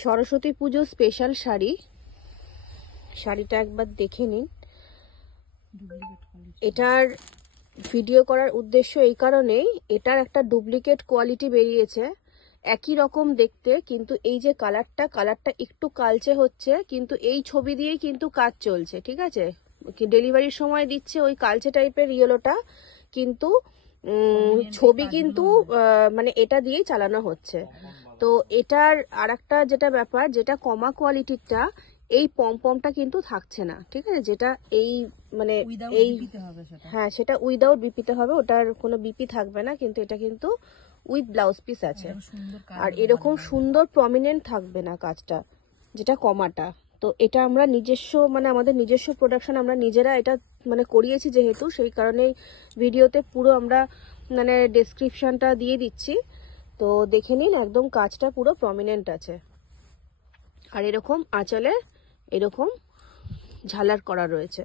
সরস্বতী পুজো special sari. শাড়িটা একবার দেখে নিন। এটার ভিডিও করার উদ্দেশ্য এই কারণেই, এটার একটা ডুপ্লিকেট কোয়ালিটি বেরিয়েছে, একই রকম দেখতে, কিন্তু এই যে কালারটা একটু কালচে হচ্ছে, কিন্তু এই ছবি দিয়েই কিন্তু কাজ চলছে, ঠিক আছে। ডেলিভারির সময় দিচ্ছে ওই কালচে টাইপের ইয়েলোটা, কিন্তু ছবি কিন্তু মানে এটা দিয়েই চালানো হচ্ছে। তো এটার আরেকটা যেটা ব্যাপার, যেটা কমা কোয়ালিটিটা, এই পমপমটা কিন্তু থাকছে না, ঠিক আছে। যেটা এই মানে এই, হ্যাঁ সেটা উইদাউট বিপিতে হবে, ওটার কোনো বিপি থাকবে না, কিন্তু এটা কিন্তু উইথ ব্লাউজ পিস আছে। আর এরকম সুন্দর প্রমিনেন্ট থাকবে না কাজটা, যেটা কমাটা। তো এটা আমরা নিজস্ব, মানে আমাদের নিজস্ব প্রোডাকশন, আমরা নিজেরা এটা মানে করিয়েছি যেহেতু, সেই কারণেই ভিডিওতে পুরো আমরা মানে ডেসক্রিপশনটা দিয়ে দিচ্ছি। তো দেখে নিন, একদম কাজটা পুরো প্রমিনেন্ট আছে। আর এরকম আঁচলে এরকম ঝালার করা রয়েছে।